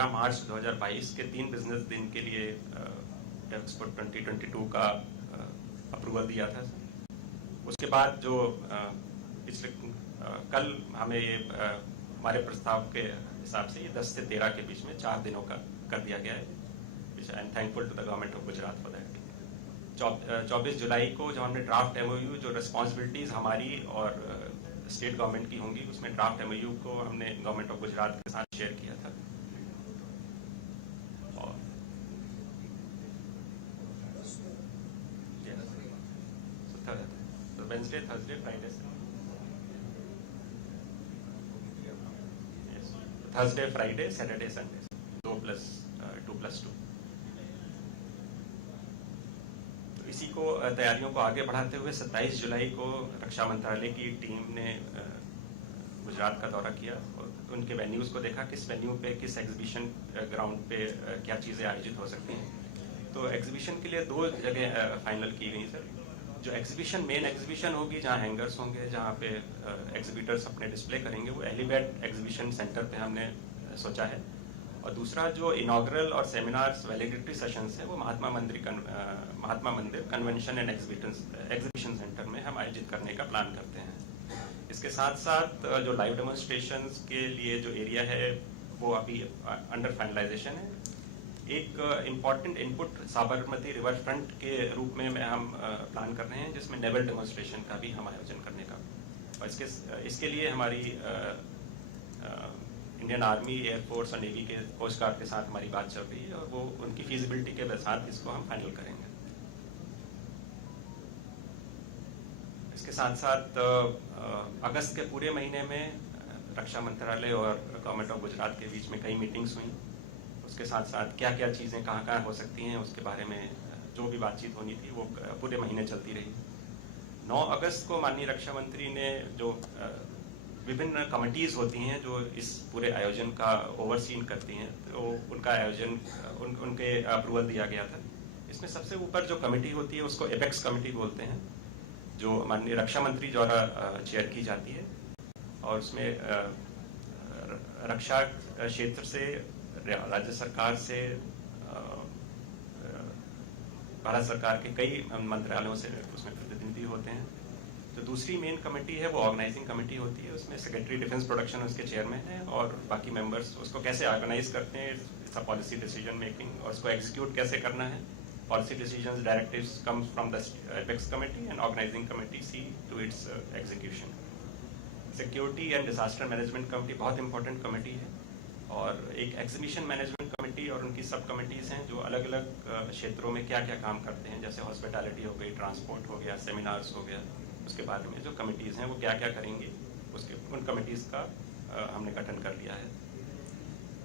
13 मार्च 2022 के 3 बिजनेस दिन के लिए एक्सपो 2022 का अप्रूवल दिया था। उसके बाद जो पिछले कल हमें ये हमारे प्रस्ताव के हिसाब से ये 10 से 13 के बीच में 4 दिनों का कर दिया गया है। I am thankful to the government of Gujarat for that. 24 जुलाई को जो हमने ड्राफ्ट एमओयू, जो रिस्पॉन्सिबिलिटीज हमारी और स्टेट गवर्नमेंट की होंगी, उसमें ड्राफ्ट एमओयू को हमने गवर्नमेंट ऑफ गुजरात के साथ शेयर किया था। और Wednesday, Thursday, Friday, Thursday, Friday, Saturday, Sunday, 2+2। तो इसी को तैयारियों को आगे बढ़ाते हुए 27 जुलाई को रक्षा मंत्रालय की टीम ने गुजरात का दौरा किया और उनके वेन्यूज को देखा, किस वेन्यू पे, किस एग्जीबिशन ग्राउंड पे क्या चीज़ें आयोजित हो सकती हैं। तो एग्जीबिशन के लिए 2 जगह फाइनल की गई सर। जो एग्जीबिशन, मेन एग्जीबिशन होगी, जहाँ हैंगर्स होंगे, जहाँ पे एग्जीबिटर्स अपने डिस्प्ले करेंगे, वो एलिवेट एग्जीबिशन सेंटर पे हमने सोचा है। और दूसरा जो इनॉग्रल और सेमिनार्स, वैलिडिटी सेशंस है, वो महात्मा मंदिर कन्वेंशन एंड एग्जीबिशन सेंटर में हम आयोजित करने का प्लान करते हैं। इसके साथ साथ जो लाइव डेमोन्स्ट्रेशंस के लिए जो एरिया है वो अभी अंडर फाइनलाइजेशन है। एक important input Sabarmati river front के रूप में हम प्लान कर रहे हैं, जिसमें नेवल डेमोन्स्ट्रेशन का भी हम आयोजन करने का। और इसके लिए हमारी इंडियन आर्मी, एयरफोर्स और नेवी के कोस्ट गार्ड के साथ हमारी बात चल रही है और वो उनकी फीजिबिलिटी के साथ इसको हम फाइनल करेंगे। इसके साथ साथ अगस्त के पूरे महीने में रक्षा मंत्रालय और गवर्नमेंट ऑफ गुजरात के बीच में कई मीटिंग्स हुई। उसके साथ साथ क्या क्या चीज़ें कहाँ कहाँ हो सकती हैं, उसके बारे में जो भी बातचीत होनी थी वो पूरे महीने चलती रही। 9 अगस्त को माननीय रक्षा मंत्री ने जो विभिन्न कमिटीज़ होती हैं जो इस पूरे आयोजन का ओवरसीन करती हैं, तो उनका आयोजन उनके अप्रूवल दिया गया था। इसमें सबसे ऊपर जो कमेटी होती है उसको एपेक्स कमेटी बोलते हैं, जो माननीय रक्षा मंत्री द्वारा चेयर की जाती है। और उसमें रक्षा क्षेत्र से, राज्य सरकार से, भारत सरकार के कई मंत्रालयों से उसमें प्रतिनिधि होते हैं। तो दूसरी मेन कमेटी है वो ऑर्गेनाइजिंग कमेटी होती है। उसमें सेक्रेटरी डिफेंस प्रोडक्शन उसके चेयरमैन है और बाकी मेंबर्स उसको कैसे ऑर्गेनाइज करते हैं, it's a policy decision making, और उसको एग्जीक्यूट कैसे करना है। Policy decisions, directives comes from the apex committee and organising committee see to its execution. Security and disaster management committee बहुत इंपॉर्टेंट कमेटी है, और एक एग्जीबिशन मैनेजमेंट कमेटी और उनकी सब कमेटीज़ हैं जो अलग अलग क्षेत्रों में क्या क्या काम करते हैं, जैसे हॉस्पिटैलिटी हो गई, ट्रांसपोर्ट हो गया, सेमिनार्स हो गया, उसके बारे में जो कमेटीज़ हैं वो क्या क्या करेंगी, उसके उन कमेटीज़ का हमने गठन कर लिया है।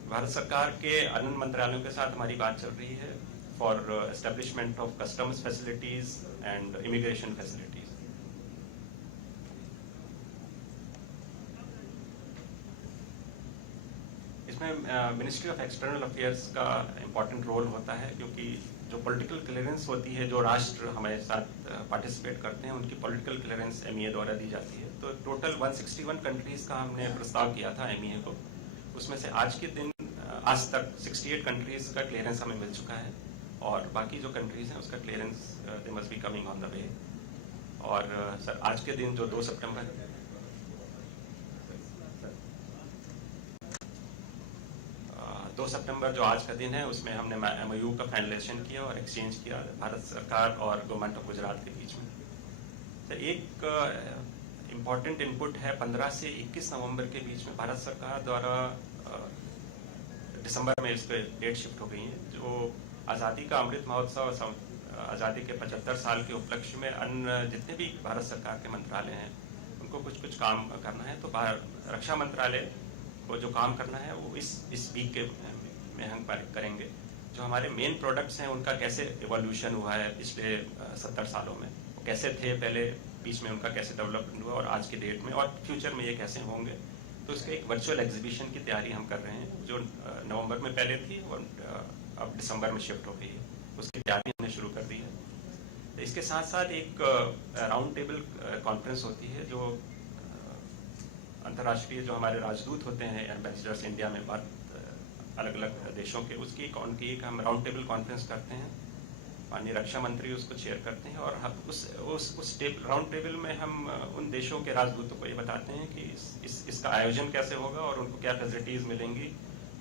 भारत सरकार के अन्य मंत्रालयों के साथ हमारी बात चल रही है for establishment of customs facilities and immigration facilities. इसमें मिनिस्ट्री ऑफ एक्सटर्नल अफेयर्स का इम्पॉर्टेंट रोल होता है, क्योंकि जो पॉलिटिकल क्लियरेंस होती है, जो राष्ट्र हमारे साथ पार्टिसिपेट करते हैं, उनकी पॉलिटिकल क्लियरेंस एमईए द्वारा दी जाती है। तो टोटल 161 कंट्रीज़ का हमने प्रस्ताव किया था एमईए को। उसमें से आज तक 68 कंट्रीज़ का क्लियरेंस हमें मिल चुका है, और बाकी जो कंट्रीज़ हैं उसका clearance they must be coming on the way. और सर आज के दिन जो 2 सितंबर 2 सितंबर जो आज का दिन है, उसमें हमने एमओयू का फाइनलाइजेशन किया और एक्सचेंज किया भारत सरकार और गवर्नमेंट ऑफ गुजरात के बीच में। तो एक इम्पॉर्टेंट इनपुट है, 15 से 21 नवंबर के बीच में भारत सरकार द्वारा दिसंबर में इस पर डेट शिफ्ट हो गई है, जो आज़ादी का अमृत महोत्सव, आज़ादी के 75 साल के उपलक्ष्य में अन्य जितने भी भारत सरकार के मंत्रालय हैं उनको कुछ कुछ काम करना है। तो रक्षा मंत्रालय को जो काम करना है वो इस वीक के में हम करेंगे। जो हमारे मेन प्रोडक्ट्स हैं उनका कैसे इवोल्यूशन हुआ है पिछले 70 सालों में, वो कैसे थे पहले, बीच में उनका कैसे डेवलपमेंट हुआ और आज की डेट में, और फ्यूचर में ये कैसे होंगे। तो इसके एक वर्चुअल एग्जीबिशन की तैयारी हम कर रहे हैं, जो नवंबर में पहले थी और अब दिसंबर में शिफ्ट हो गई है। उसकी तैयारी हमने शुरू कर दी है। तो इसके साथ साथ एक राउंड टेबल कॉन्फ्रेंस होती है, जो अंतर्राष्ट्रीय जो हमारे राजदूत होते हैं, एम्बेसडर्स इंडिया में बात अलग अलग देशों के, उसकी उनकी एक हम राउंड टेबल कॉन्फ्रेंस करते हैं, माननीय रक्षा मंत्री उसको चेयर करते हैं, और हम उस राउंड टेबल में हम उन देशों के राजदूतों को ये बताते हैं कि इसका आयोजन कैसे होगा और उनको क्या फैसिलिटीज़ मिलेंगी,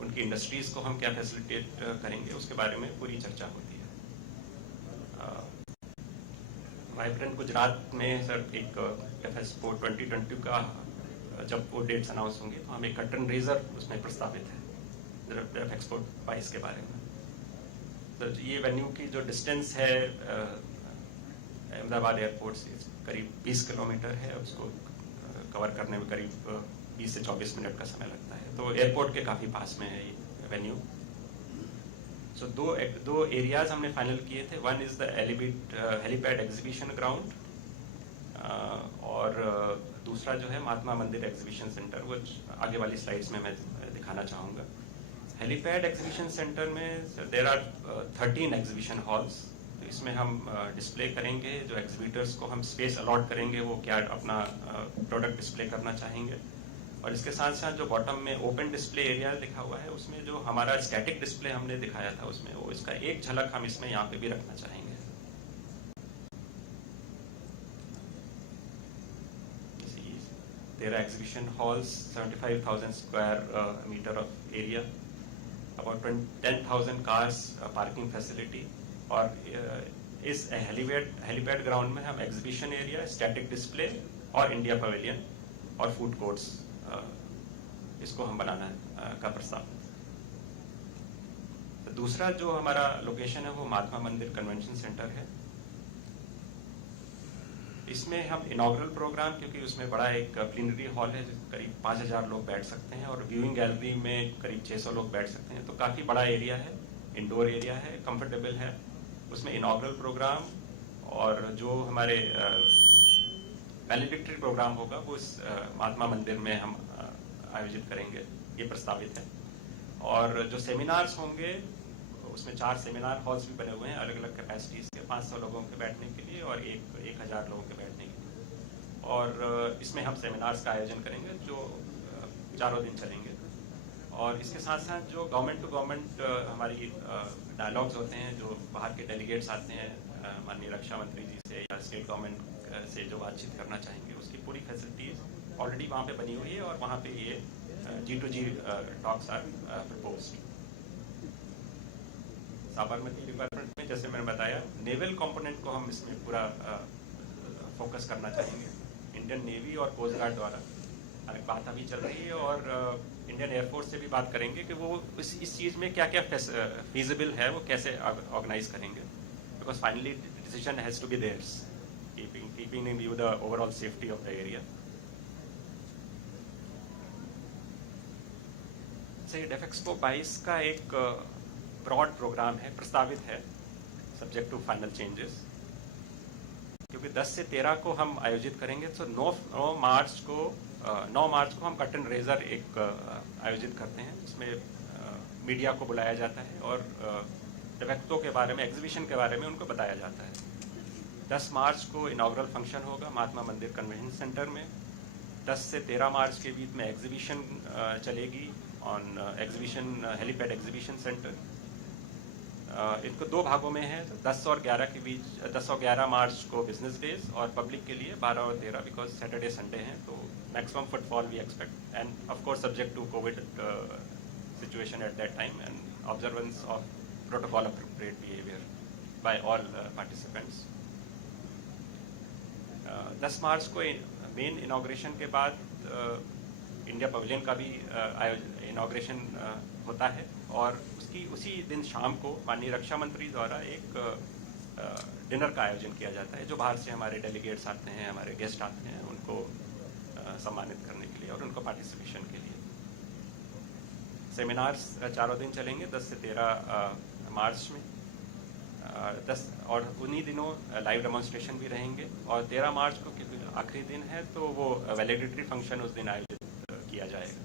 उनकी इंडस्ट्रीज़ को हम क्या फैसिलिटेट करेंगे, उसके बारे में पूरी चर्चा होती है। वाइब्रेंट गुजरात में सर एक FEXPO 2020 का जब वो डेट्स अनाउंस होंगे तो हम एक कर्टन रेजर उसमें प्रस्तावित है FEXPO 22 के बारे में। तो ये वेन्यू की जो डिस्टेंस है अहमदाबाद एयरपोर्ट से करीब 20 किलोमीटर है, उसको कवर करने में करीब 20 से 24 मिनट का समय लगता है, तो एयरपोर्ट के काफ़ी पास में है ये वेन्यू। सो दो एरियाज हमने फाइनल किए थे, one is the helipad exhibition ground, और दूसरा जो है महात्मा मंदिर एग्जीबिशन सेंटर, वो आगे वाली स्लाइड्स में मैं दिखाना चाहूँगा। हेलीपैड एग्जीबिशन सेंटर में देर आर 13 एग्जीबिशन हॉल्स, तो इसमें हम डिस्प्ले करेंगे, जो एग्जीबिटर्स को हम स्पेस अलॉट करेंगे वो क्या अपना प्रोडक्ट डिस्प्ले करना चाहेंगे, और इसके साथ साथ जो बॉटम में ओपन डिस्प्ले एरिया लिखा हुआ है उसमें जो हमारा स्टैटिक डिस्प्ले हमने दिखाया था उसमें वो इसका एक झलक हम इसमें यहाँ पे भी रखना चाहेंगे। There are exhibition halls, 75,000 square meter of area, about 10,000 cars parking facility, और इस हेलीपैड ग्राउंड में हम एग्जीबिशन एरिया, स्टैटिक डिस्प्ले और इंडिया पवेलियन और फूड कोर्ट्स इसको हम बनाना का प्रस्ताव। तो दूसरा जो हमारा लोकेशन है वो महात्मा मंदिर कन्वेंशन सेंटर है। इसमें हम इनॉग्रल प्रोग्राम, क्योंकि उसमें बड़ा एक प्लीनरी हॉल है जो करीब 5,000 लोग बैठ सकते हैं, और व्यूइंग गैलरी में करीब 600 लोग बैठ सकते हैं, तो काफ़ी बड़ा एरिया है, इंडोर एरिया है, कंफर्टेबल है। उसमें इनॉग्रल प्रोग्राम और जो हमारे वैलिडिक्टरी प्रोग्राम होगा वो इस महात्मा मंदिर में हम आयोजित करेंगे, ये प्रस्तावित है। और जो सेमिनार्स होंगे उसमें 4 सेमिनार हॉल्स भी बने हुए हैं अलग अलग कैपेसिटीज़ के, 500 लोगों के बैठने के लिए और 1,000 लोगों के बैठने के लिए, और इसमें हम सेमिनार्स का आयोजन करेंगे जो 4 दिन चलेंगे। और इसके साथ साथ जो गवर्नमेंट टू गवर्नमेंट हमारी डायलॉग्स होते हैं, जो बाहर के डेलीगेट्स आते हैं माननीय रक्षा मंत्री जी से या स्टेट गवर्नमेंट से जो बातचीत करना चाहेंगे, उसकी पूरी फैसिलिटीज़ ऑलरेडी वहाँ पे बनी हुई है, और वहाँ पे ये G2G talks are proposed. Sabarmati department में जैसे मैंने बताया, नेवल कंपोनेंट को हम इसमें पूरा फोकस करना चाहेंगे। इंडियन नेवी और कोस्ट गार्ड द्वारा एक बात अभी चल रही है, और इंडियन एयरफोर्स से भी बात करेंगे कि वो इस चीज़ में क्या क्या फीजिबल है, वो कैसे ऑर्गेनाइज करेंगे, because finally decision has to be theirs, keeping in view the overall safety of the area. FEXPO 22 का एक ब्रॉड प्रोग्राम है, प्रस्तावित है, सब्जेक्ट टू फाइनल चेंजेस, क्योंकि 10 से 13 को हम आयोजित करेंगे। तो 9 मार्च को हम कर्टन रेजर एक आयोजित करते हैं, जिसमें मीडिया को बुलाया जाता है और FEXPO के बारे में, एग्जीबिशन के बारे में उनको बताया जाता है। 10 मार्च को इनॉग्रल फंक्शन होगा महात्मा मंदिर कन्वेंशन सेंटर में। 10 से 13 मार्च के बीच में एग्जीबिशन चलेगी on exhibition helipad exhibition centre. इनको 2 भागों में है, तो 10 और 11 के बीच, 10 और 11 मार्च को बिजनेस डेज, और पब्लिक के लिए 12 और 13, बिकॉज सैटरडे संडे हैं, तो maximum footfall we expect, and of course subject to covid situation at that time and observance of protocol appropriate behaviour by all participants. 10 मार्च को मेन इनॉग्रेशन के बाद इंडिया पवेलियन का भी इनॉग्रेशन होता है, और उसी दिन शाम को माननीय रक्षा मंत्री द्वारा एक डिनर का आयोजन किया जाता है, जो बाहर से हमारे डेलीगेट्स आते हैं, हमारे गेस्ट आते हैं, उनको सम्मानित करने के लिए और उनको पार्टिसिपेशन के लिए। सेमिनार्स 4 दिन चलेंगे 10 से 13 मार्च में, 10 और उन्हीं दिनों लाइव डेमोन्स्ट्रेशन भी रहेंगे, और 13 मार्च को क्योंकि आखिरी दिन है तो वो वैलिडिटरी फंक्शन उस दिन आयोजित किया जाएगा।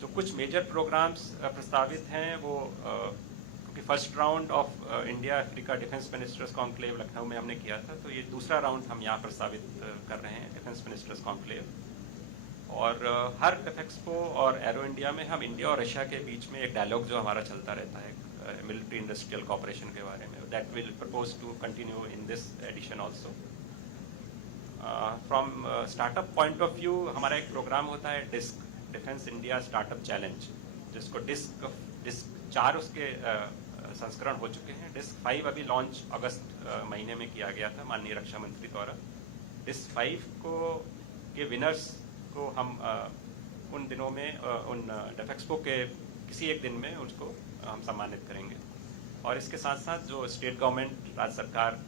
जो कुछ मेजर प्रोग्राम्स प्रस्तावित हैं वो क्योंकि first round of India Africa defence ministers conclave Lucknow में हमने किया था, तो ये दूसरा राउंड हम यहाँ प्रस्तावित कर रहे हैं, डिफेंस मिनिस्टर्स कॉन्क्लेव। और हर डिफेक्सपो और एरो इंडिया में हम इंडिया और रशिया के बीच में एक डायलॉग जो हमारा चलता रहता है मिलिट्री इंडस्ट्रियल कॉपरेशन के बारे में, that will propose to continue in this edition also. From startup point of view हमारा एक प्रोग्राम होता है DISC, defence India startup challenge, जिसको डिस्क 4 उसके संस्करण हो चुके हैं। डिस्क 5 अभी लॉन्च अगस्त महीने में किया गया था माननीय रक्षा मंत्री द्वारा। डिस्क 5 के विनर्स को हम उन दिनों में उन डिफेक्सपो के किसी एक दिन में उसको हम सम्मानित करेंगे। और इसके साथ साथ जो स्टेट गवर्नमेंट, राज्य सरकार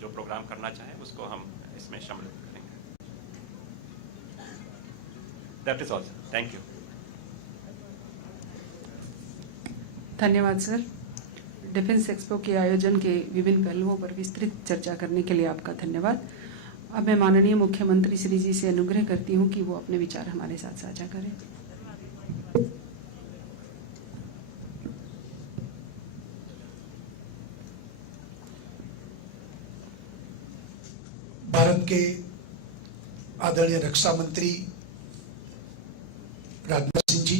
जो प्रोग्राम करना चाहे उसको हम इसमें सम्मिलित करेंगे। That is all sir, thank you. धन्यवाद सर। डिफेंस एक्सपो के आयोजन के विभिन्न पहलुओं पर विस्तृत चर्चा करने के लिए आपका धन्यवाद। अब मैं माननीय मुख्यमंत्री श्री जी से अनुग्रह करती हूं कि वो अपने विचार हमारे साथ साझा करें। भारत के आदरणीय रक्षा मंत्री राजनाथ सिंह जी,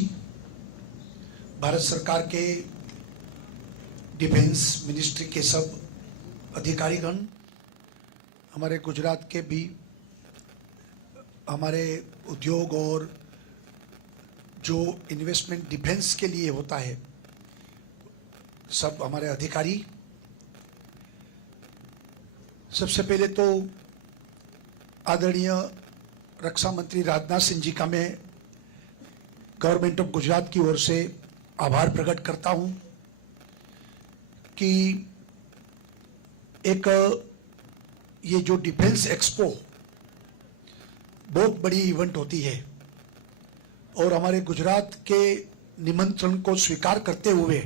भारत सरकार के डिफेंस मिनिस्ट्री के सब अधिकारीगण, हमारे गुजरात के भी हमारे उद्योग और जो इन्वेस्टमेंट डिफेंस के लिए होता है सब हमारे अधिकारी, सबसे पहले तो आदरणीय रक्षा मंत्री राजनाथ सिंह जी का मैं गवर्नमेंट ऑफ गुजरात की ओर से आभार प्रकट करता हूं कि एक ये जो डिफेंस एक्सपो बहुत बड़ी इवेंट होती है और हमारे गुजरात के निमंत्रण को स्वीकार करते हुए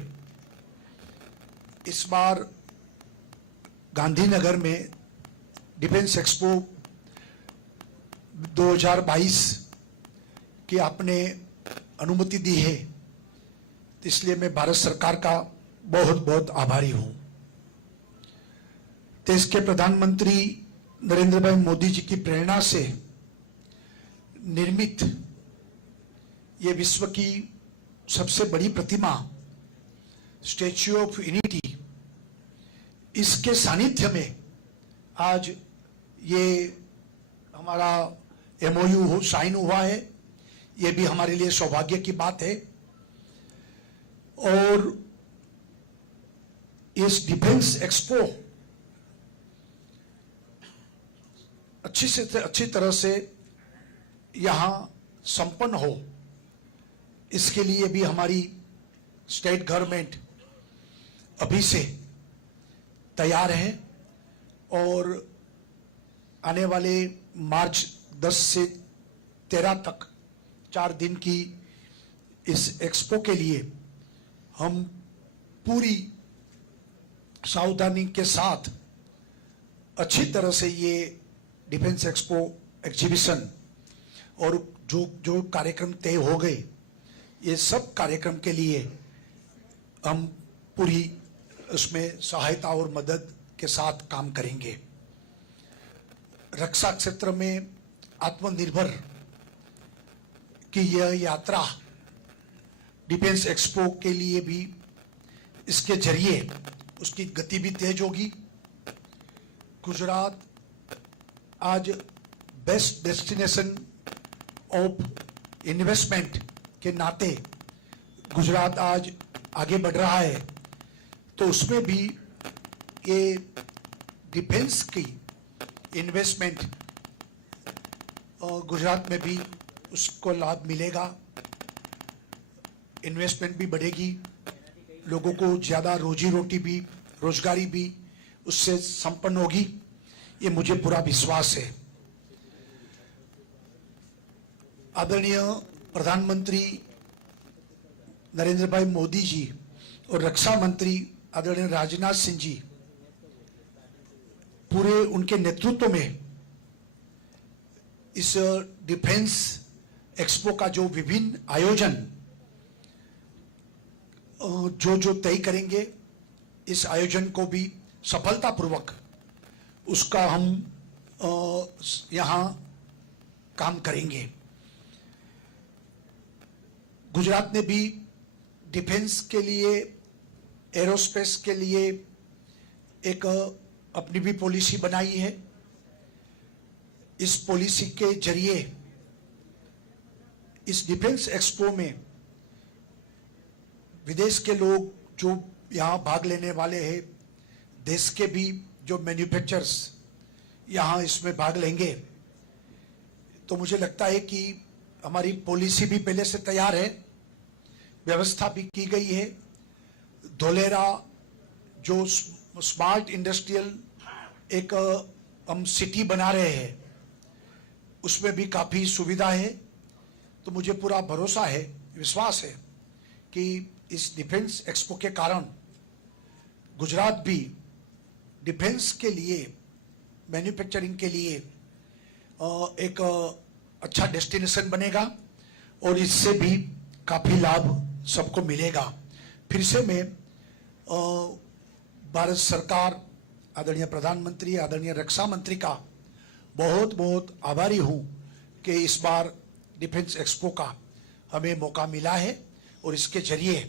इस बार गांधीनगर में डिफेंस एक्सपो 2022 की आपने अनुमति दी है, इसलिए मैं भारत सरकार का बहुत बहुत आभारी हूं। देश के प्रधानमंत्री नरेंद्र भाई मोदी जी की प्रेरणा से निर्मित ये विश्व की सबसे बड़ी प्रतिमा स्टैच्यू ऑफ यूनिटी, इसके सानिध्य में आज ये हमारा MOU साइन हुआ है। ये भी हमारे लिए सौभाग्य की बात है। और इस डिफेंस एक्सपो अच्छी तरह से यहां संपन्न हो, इसके लिए भी हमारी स्टेट गवर्नमेंट अभी से तैयार है और आने वाले मार्च 10 से 13 तक 4 दिन की इस एक्सपो के लिए हम पूरी सावधानी के साथ अच्छी तरह से ये डिफेंस एक्सपो एग्जीबिशन और जो कार्यक्रम तय हो गए, ये सब कार्यक्रम के लिए हम पूरी उसमें सहायता और मदद के साथ काम करेंगे। रक्षा क्षेत्र में आत्मनिर्भर की यह यात्रा डिफेंस एक्सपो के लिए भी, इसके जरिए उसकी गति भी तेज होगी। गुजरात आज बेस्ट डेस्टिनेशन ऑफ इन्वेस्टमेंट के नाते गुजरात आज आगे बढ़ रहा है, तो उसमें भी ये डिफेंस की इन्वेस्टमेंट गुजरात में भी उसको लाभ मिलेगा। इन्वेस्टमेंट भी बढ़ेगी, लोगों को ज्यादा रोजी रोटी भी, रोजगारी भी उससे संपन्न होगी, ये मुझे पूरा विश्वास है। आदरणीय प्रधानमंत्री नरेंद्र भाई मोदी जी और रक्षा मंत्री आदरणीय राजनाथ सिंह जी, पूरे उनके नेतृत्व में इस डिफेंस एक्सपो का जो विभिन्न आयोजन जो तय करेंगे, इस आयोजन को भी सफलतापूर्वक उसका हम यहाँ काम करेंगे। गुजरात ने भी डिफेंस के लिए, एरोस्पेस के लिए एक अपनी भी पॉलिसी बनाई है। इस पॉलिसी के जरिए इस डिफेंस एक्सपो में विदेश के लोग जो यहाँ भाग लेने वाले हैं, देश के भी जो मैन्युफैक्चरर्स यहाँ इसमें भाग लेंगे, तो मुझे लगता है कि हमारी पॉलिसी भी पहले से तैयार है, व्यवस्था भी की गई है। धोलेरा जो स्मार्ट इंडस्ट्रियल एक हम सिटी बना रहे हैं, उसमें भी काफी सुविधा है। तो मुझे पूरा भरोसा है, विश्वास है कि इस डिफेंस एक्सपो के कारण गुजरात भी डिफेंस के लिए, मैन्युफैक्चरिंग के लिए एक अच्छा डेस्टिनेशन बनेगा और इससे भी काफी लाभ सबको मिलेगा। फिर से मैं भारत सरकार, आदरणीय प्रधानमंत्री, आदरणीय रक्षा मंत्री का बहुत बहुत आभारी हूं कि इस बार डिफेंस एक्सपो का हमें मौका मिला है और इसके जरिए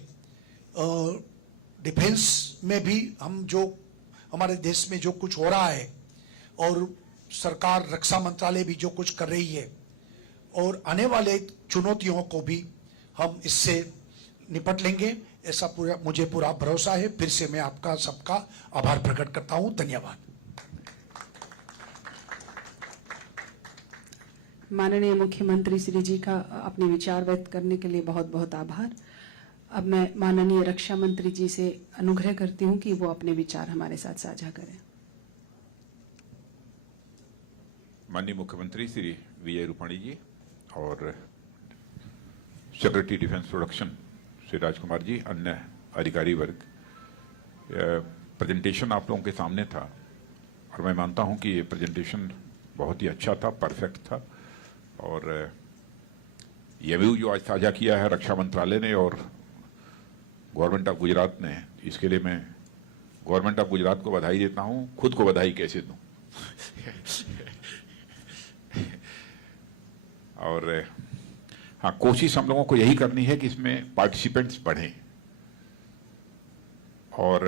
डिफेंस में भी हम जो हमारे देश में जो कुछ हो रहा है और सरकार, रक्षा मंत्रालय भी जो कुछ कर रही है और आने वाले चुनौतियों को भी हम इससे निपट लेंगे, ऐसा मुझे पूरा भरोसा है। फिर से मैं आपका सबका आभार प्रकट करता हूं। धन्यवाद। माननीय मुख्यमंत्री श्री जी का अपने विचार व्यक्त करने के लिए बहुत बहुत आभार। अब मैं माननीय रक्षा मंत्री जी से अनुग्रह करती हूं कि वो अपने विचार हमारे साथ साझा करें। माननीय मुख्यमंत्री श्री विजय रूपाणी जी और secretary defence production Shri Rajkumar ji, अन्य अधिकारी वर्ग, प्रेजेंटेशन आप लोगों के सामने था और मैं मानता हूं कि ये प्रेजेंटेशन बहुत ही अच्छा था, परफेक्ट था। और ये व्यू जो आज साझा किया है रक्षा मंत्रालय ने और गवर्नमेंट ऑफ गुजरात ने, इसके लिए मैं गवर्नमेंट ऑफ गुजरात को बधाई देता हूं। खुद को बधाई कैसे दूं। और हाँ, कोशिश हम लोगों को यही करनी है कि इसमें पार्टिसिपेंट्स बढ़ें और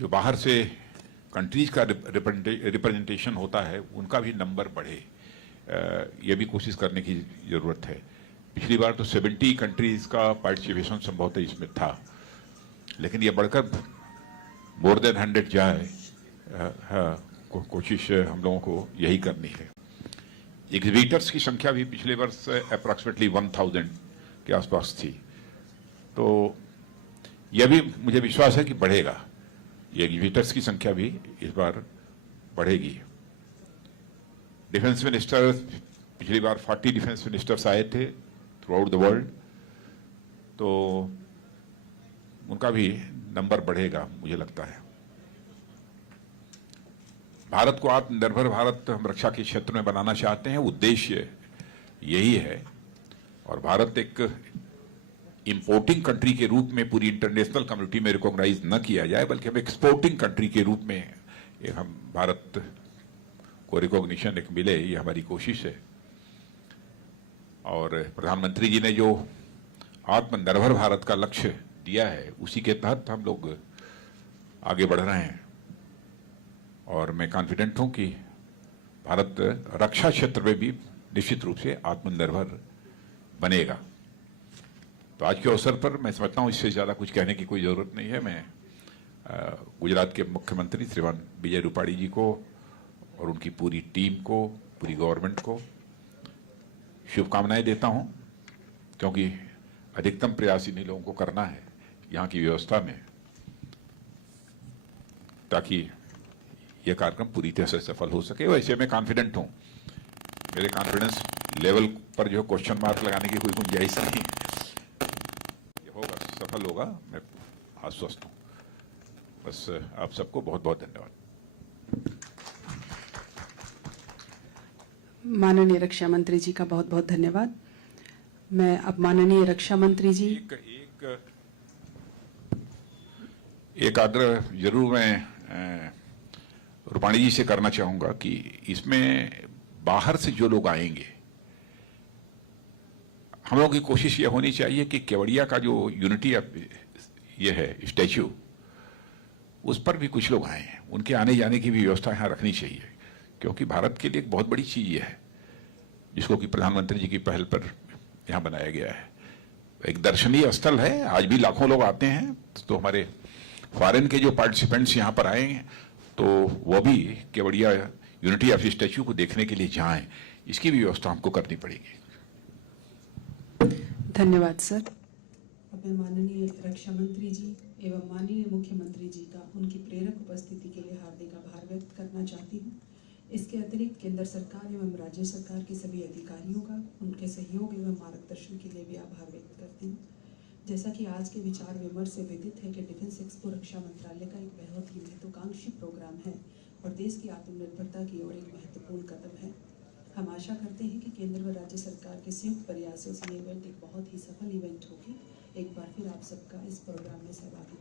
जो बाहर से कंट्रीज का रिप्रेजेंटेशन होता है उनका भी नंबर बढ़े, ये भी कोशिश करने की जरूरत है। पिछली बार तो 70 कंट्रीज का पार्टिसिपेशन संभवतः इसमें था, लेकिन ये बढ़कर मोर देन 100 जाए, कोशिश हम लोगों को यही करनी है। एग्जीबिटर्स की संख्या भी पिछले वर्ष अप्रॉक्सीमेटली 1000 के आसपास थी, तो यह भी मुझे विश्वास है कि बढ़ेगा। ये एग्जीबिटर्स की संख्या भी इस बार बढ़ेगी। डिफेंस मिनिस्टर, पिछली बार 40 डिफेंस मिनिस्टर्स आए थे थ्रू आउट द वर्ल्ड, तो उनका भी नंबर बढ़ेगा मुझे लगता है। भारत को आत्मनिर्भर भारत हम रक्षा के क्षेत्र में बनाना चाहते हैं, उद्देश्य यही है। और भारत एक इंपोर्टिंग कंट्री के रूप में पूरी इंटरनेशनल कम्युनिटी में रिकॉग्नाइज न किया जाए, बल्कि हम एक्सपोर्टिंग कंट्री के रूप में हम भारत को रिकॉग्निशन एक मिले, ये हमारी कोशिश है। और प्रधानमंत्री जी ने जो आत्मनिर्भर भारत का लक्ष्य दिया है, उसी के तहत हम लोग आगे बढ़ रहे हैं और मैं कॉन्फिडेंट हूं कि भारत रक्षा क्षेत्र में भी निश्चित रूप से आत्मनिर्भर बनेगा। तो आज के अवसर पर मैं समझता हूं इससे ज्यादा कुछ कहने की कोई जरूरत नहीं है। मैं गुजरात के मुख्यमंत्री श्रीमान विजय रूपाणी जी को और उनकी पूरी टीम को, पूरी गवर्नमेंट को शुभकामनाएं देता हूं, क्योंकि अधिकतम प्रयास इन्हीं लोगों को करना है यहाँ की व्यवस्था में, ताकि यह कार्यक्रम पूरी तरह से सफल हो सके। वैसे मैं कॉन्फिडेंट हूं, मेरे कॉन्फिडेंस लेवल पर जो क्वेश्चन मार्क लगाने की कोई गुंजाइश नहीं है। ये होगा, सफल होगा, मैं आश्वस्त हूं। बस आप सबको बहुत बहुत धन्यवाद। माननीय रक्षा मंत्री जी का बहुत बहुत धन्यवाद। मैं अब माननीय रक्षा मंत्री जी एक आग्रह जरूर मैं रूपाणी जी से करना चाहूंगा कि इसमें बाहर से जो लोग आएंगे, हम लोगों की कोशिश ये होनी चाहिए कि केवड़िया का जो यूनिटी ये है स्टैच्यू, उस पर भी कुछ लोग आए हैं, उनके आने जाने की भी व्यवस्था यहाँ रखनी चाहिए, क्योंकि भारत के लिए एक बहुत बड़ी चीज़ ये है जिसको कि प्रधानमंत्री जी की पहल पर यहाँ बनाया गया है। एक दर्शनीय स्थल है, आज भी लाखों लोग आते हैं। तो हमारे फॉरेन के जो पार्टिसिपेंट्स यहाँ पर आए हैं तो वो भी केवड़िया यूनिटी ऑफ स्टैच्यू को देखने के लिए जाएं, इसकी भी व्यवस्था हमको करनी पड़ेगी। धन्यवाद सर। अब मैं माननीय रक्षा मंत्री जी एवं माननीय मुख्यमंत्री जी का उनकी प्रेरक उपस्थिति के लिए हार्दिक आभार व्यक्त करना चाहती हूँ। इसके अतिरिक्त केंद्र सरकार एवं राज्य सरकार के सभी अधिकारियों का उनके सहयोग एवं मार्गदर्शन के लिए भी आभार व्यक्त करती हूँ। जैसा कि आज के विचार विमर्श से विदित है कि डिफेंस एक्सपो रक्षा मंत्रालय का एक बहुत ही महत्वाकांक्षी प्रोग्राम है और देश की आत्मनिर्भरता की ओर एक महत्वपूर्ण कदम है। हम आशा करते हैं कि केंद्र व राज्य सरकार के संयुक्त प्रयासों से ये इवेंट एक बहुत ही सफल इवेंट होगी। एक बार फिर आप सबका इस प्रोग्राम में सहभागी